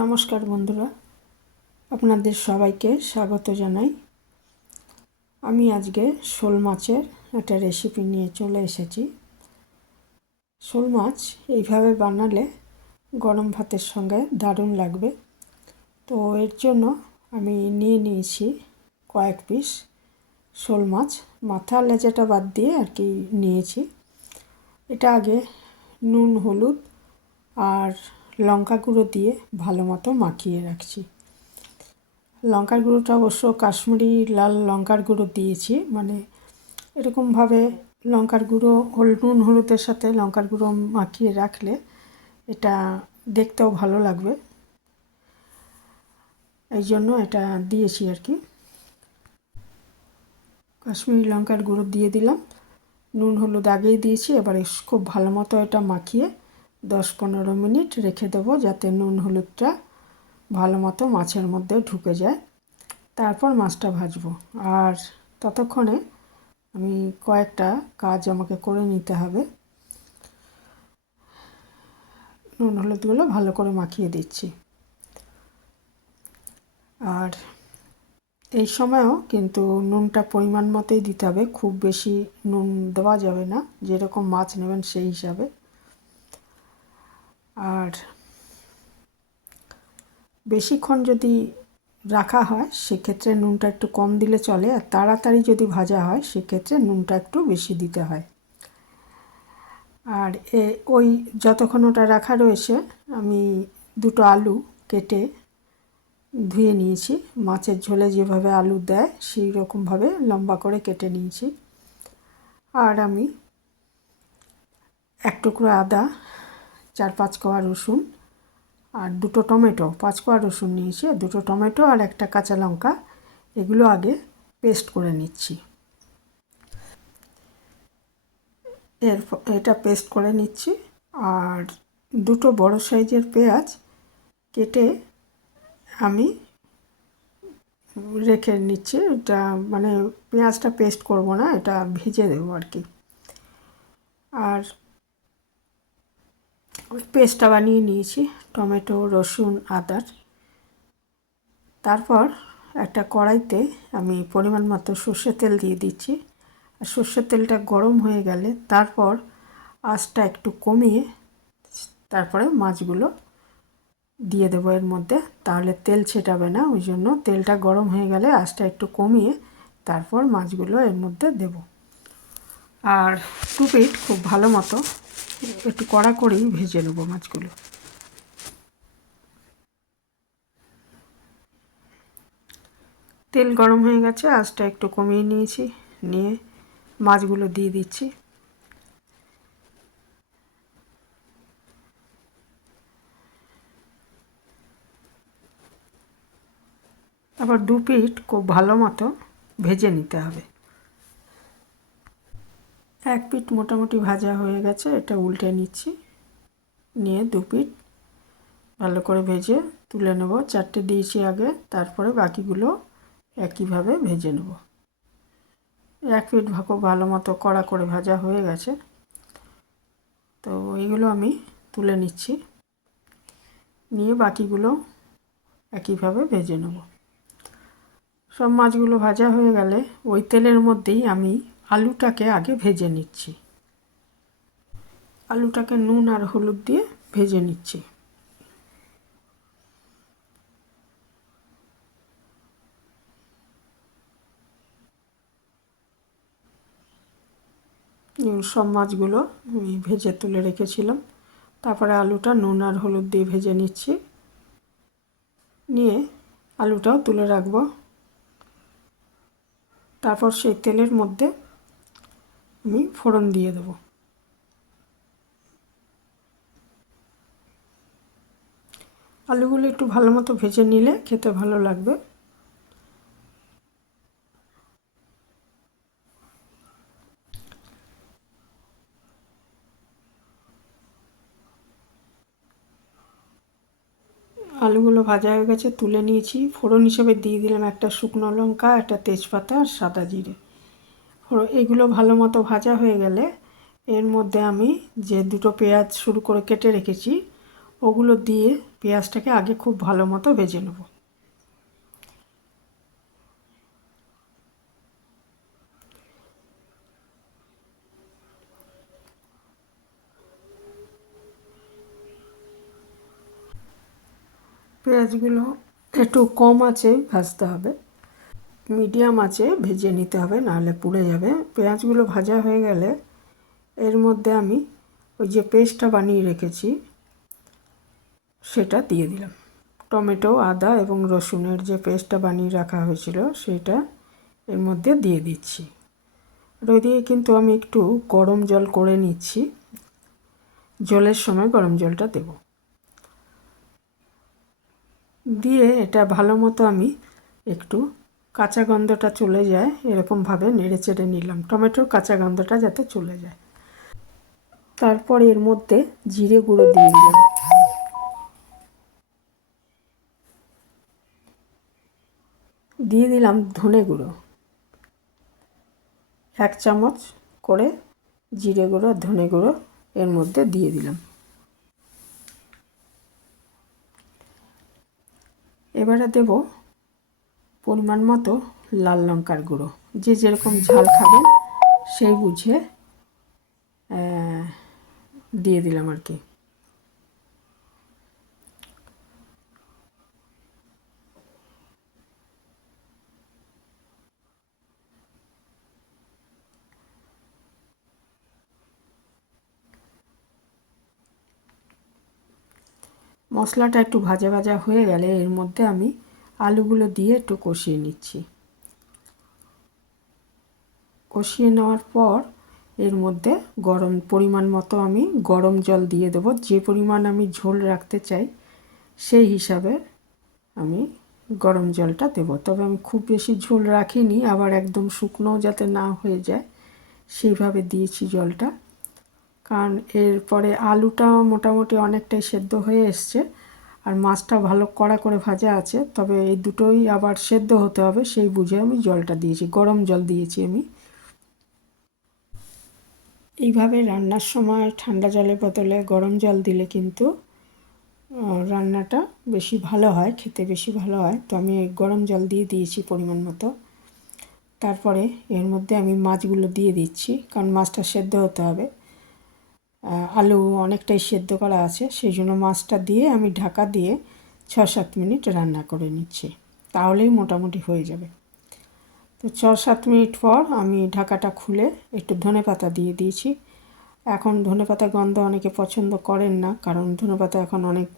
নমস্কার বন্ধুরা, আপনাদের সবাইকে স্বাগত জানাই। আমি আজকে শোল মাছের একটা রেসিপি নিয়ে চলে এসেছি। শোল মাছ এইভাবে বানালে গরম ভাতের সঙ্গে দারুণ লাগবে। তো এর জন্য আমি নিয়ে নিয়েছি কয়েক পিস শোল মাছ, মাথা লেজাটা বাদ দিয়ে আর কি নিয়েছি। এটা আগে নুন, হলুদ আর লঙ্কা গুঁড়ো দিয়ে ভালো মতো মাখিয়ে রাখছি। লঙ্কার গুঁড়োটা অবশ্য কাশ্মীরি লাল লঙ্কার গুঁড়ো দিয়েছি, মানে এরকমভাবে লঙ্কার গুঁড়ো নুন হলুদের সাথে লঙ্কার গুঁড়ো মাখিয়ে রাখলে এটা দেখতেও ভালো লাগবে, এই জন্য এটা দিয়েছি আর কি। কাশ্মীরি লঙ্কার গুঁড়ো দিয়ে দিলাম, নুন হলুদ আগেই দিয়েছি। এবারে খুব ভালো মতো এটা মাখিয়ে 10-15 মিনিট রেখে দেবো, যাতে নুন হলুদটা ভালো মতো মাছের মধ্যে ঢুকে যায়। তারপর মাছটা ভাজবো। আর ততক্ষণে আমি কয়েকটা কাজ আমাকে করে নিতে হবে। নুন হলুদগুলো ভালো করে মাখিয়ে দিচ্ছি। আর এই সময়ও কিন্তু নুনটা পরিমাণ মতোই দিতে হবে, খুব বেশি নুন দেওয়া যাবে না, যেরকম মাছ নেবেন সেই হিসাবে। আর বেশিক্ষণ যদি রাখা হয় সেক্ষেত্রে নুনটা একটু কম দিলে চলে, আর তাড়াতাড়ি যদি ভাজা হয় সেক্ষেত্রে নুনটা একটু বেশি দিতে হয়। আর ওই যতক্ষণ ওটা রাখা রয়েছে আমি 2টো আলু কেটে ধুয়ে নিয়েছি। মাছের ঝোলে যেভাবে আলু দেয় সেই রকমভাবে লম্বা করে কেটে নিয়েছি। আর আমি 1 টুকরো আদা, 4-5 কোয়া রসুন আর 2টো টমেটো, 5 কোয়া রসুন নিয়েছি, 2টো টমেটো আর একটা কাঁচা লঙ্কা, এগুলো আগে পেস্ট করে নিচ্ছি। এটা পেস্ট করে নিচ্ছি। আর 2টো বড় সাইজের পেঁয়াজ কেটে আমি রেখে নিচ্ছি। এটা মানে পেঁয়াজটা পেস্ট করব না, এটা ভেজে দেবো আর কি। আর পেস্টটা বানিয়ে নিয়েছি টমেটো, রসুন, আদার। তারপর একটা কড়াইতে আমি পরিমাণ মতো সর্ষের তেল দিয়ে দিচ্ছি। আর সর্ষের তেলটা গরম হয়ে গেলে তারপর আঁচটা একটু কমিয়ে তারপরে মাছগুলো দিয়ে দেবো এর মধ্যে, তাহলে তেল ছেটাবে না। ওই জন্য তেলটা গরম হয়ে গেলে আঁচটা একটু কমিয়ে তারপর মাছগুলো এর মধ্যে দেব। আর 2 পিঠ খুব ভালো মতো একটু কড়া করেই ভেজে নেবো মাছগুলো। তেল গরম হয়ে গেছে, আঁচটা একটু কমিয়ে নিয়েছি, নিয়ে মাছগুলো দিয়ে দিচ্ছি। তারপর 2 পিঠ খুব ভালো মতো ভেজে নিতে হবে। 1 পিঠ মোটামুটি ভাজা হয়ে গেছে, এটা উল্টে নিচ্ছি, নিয়ে 2 পিঠ ভালো করে ভেজে তুলে নেব। 4টে দিয়েছি আগে, তারপরে বাকিগুলো একইভাবে ভেজে নেব। 1 পিঠ খুব ভালো মতো কড়া করে ভাজা হয়ে গেছে, তো এইগুলো আমি তুলে নিচ্ছি, নিয়ে বাকিগুলো একইভাবে ভেজে নেব। সব মাছগুলো ভাজা হয়ে গেলে ওই তেলের মধ্যেই আমি আলুটাকে আগে ভেজে নিচ্ছি। আলুটাকে নুন আর হলুদ দিয়ে ভেজে নিচ্ছি। সব মাছগুলো আমি ভেজে তুলে রেখেছিলাম। তারপরে আলুটা নুন আর হলুদ দিয়ে ভেজে নিচ্ছি, নিয়ে আলুটাও তুলে রাখবো। তারপর সেই তেলের মধ্যে আমি ফোড়ন দিয়ে দেবো। আলুগুলো একটু ভালো মতো ভেজে নিলে খেতে ভালো লাগবে। আলুগুলো ভাজা হয়ে গেছে, তুলে নিয়েছি। ফোড়ন হিসেবে দিয়ে দিলাম একটা শুকনো লঙ্কা, একটা তেজপাতা আর সাদা জিরে। এগুলো ভালো মতো ভাজা হয়ে গেলে এর মধ্যে আমি যে 2টো পেঁয়াজ শুরু করে কেটে রেখেছি ওগুলো দিয়ে পেঁয়াজটাকে আগে খুব ভালো মতো ভেজে নেব। পেঁয়াজগুলো একটু কম আঁচে ভাজতে হবে, মিডিয়াম আঁচে ভেজে নিতে হবে, নাহলে পুড়ে যাবে। পেঁয়াজগুলো ভাজা হয়ে গেলে এর মধ্যে আমি ওই যে পেস্টটা বানিয়ে রেখেছি সেটা দিয়ে দিলাম। টমেটো, আদা এবং রসুনের যে পেস্টটা বানিয়ে রাখা হয়েছিল সেটা এর মধ্যে দিয়ে দিচ্ছি। ওই দিয়ে কিন্তু আমি একটু গরম জল করে নিচ্ছি, জলের সময় গরম জলটা দেব। দিয়ে এটা ভালো মতো আমি একটু কাঁচা গন্ধটা চলে যায় এরকমভাবে নেড়ে চেড়ে নিলাম, টমেটোর কাঁচা গন্ধটা যাতে চলে যায়। তারপর এর মধ্যে জিরে গুঁড়ো দিয়ে দিলাম, দিয়ে দিলাম ধনে গুঁড়ো 1 চামচ করে, জিরে গুঁড়ো ধনে গুঁড়ো এর মধ্যে দিয়ে দিলাম। এবারে দেব পরিমাণ মতো লাল লঙ্কার গুঁড়ো, যে যেরকম ঝাল খাবেন সেই বুঝে দিয়ে দিলাম আর কি। মশলাটা একটু ভাজা ভাজা হয়ে গেলে এর মধ্যে আমি আলুগুলো দিয়ে একটু কষিয়ে নিচ্ছি। কষিয়ে নেওয়ার পর এর মধ্যে পরিমাণ মতো আমি গরম জল দিয়ে দেবো। যে পরিমাণ আমি ঝোল রাখতে চাই সেই হিসাবে আমি গরম জলটা দেবো। তবে আমি খুব বেশি ঝোল রাখিনি, আবার একদম শুকনো যাতে না হয়ে যায় সেইভাবে দিয়েছি জলটা। কারণ এরপরে আলুটা মোটামুটি অনেকটাই সেদ্ধ হয়ে এসছে, আর মাছটা ভালো কড়া করে ভাজা আছে, তবে এই দুটোই আবার সেদ্ধ হতে হবে সেই বুঝে আমি জলটা দিয়েছি, গরম জল দিয়েছি আমি। এইভাবে রান্নার সময় ঠান্ডা জলের বদলে গরম জল দিলে কিন্তু রান্নাটা বেশি ভালো হয়, খেতে বেশি ভালো হয়। তো আমি গরম জল দিয়ে দিয়েছি পরিমাণ মতো। তারপরে এর মধ্যে আমি মাছগুলো দিয়ে দিচ্ছি, কারণ মাছটা সেদ্ধ হতে হবে। আলু অনেকটাই সেদ্ধ করা আছে, সেই জন্য মাছটা দিয়ে আমি ঢাকা দিয়ে 6-7 মিনিট রান্না করে নিচ্ছি, তাহলেই মোটামুটি হয়ে যাবে। তো 6-7 মিনিট পর আমি ঢাকাটা খুলে একটু ধনেপাতা দিয়ে দিয়েছি। এখন ধনেপাতা গন্ধ অনেকে পছন্দ করেন না, কারণ ধনেপাতা এখন অনেক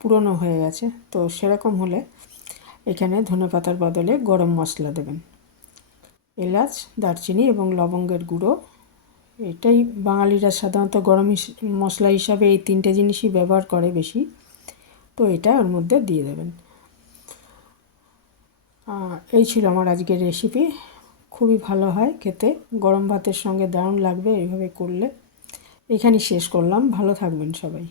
পুরনো হয়ে গেছে। তো সেরকম হলে এখানে ধনেপাতার বদলে গরম মশলা দেবেন, এলাচ, দারচিনি এবং লবঙ্গের গুঁড়ো। এটাই বাঙালিরা সাধারণত গরম মশলা হিসাবে এই 3টে জিনিসই ব্যবহার করে বেশি। তো এটা ওর মধ্যে দিয়ে দেবেন। এই ছিল আমার আজকের রেসিপি। খুবই ভালো হয় খেতে, গরম ভাতের সঙ্গে দারুণ লাগবে এইভাবে করলে। এখানেই শেষ করলাম, ভালো থাকবেন সবাই।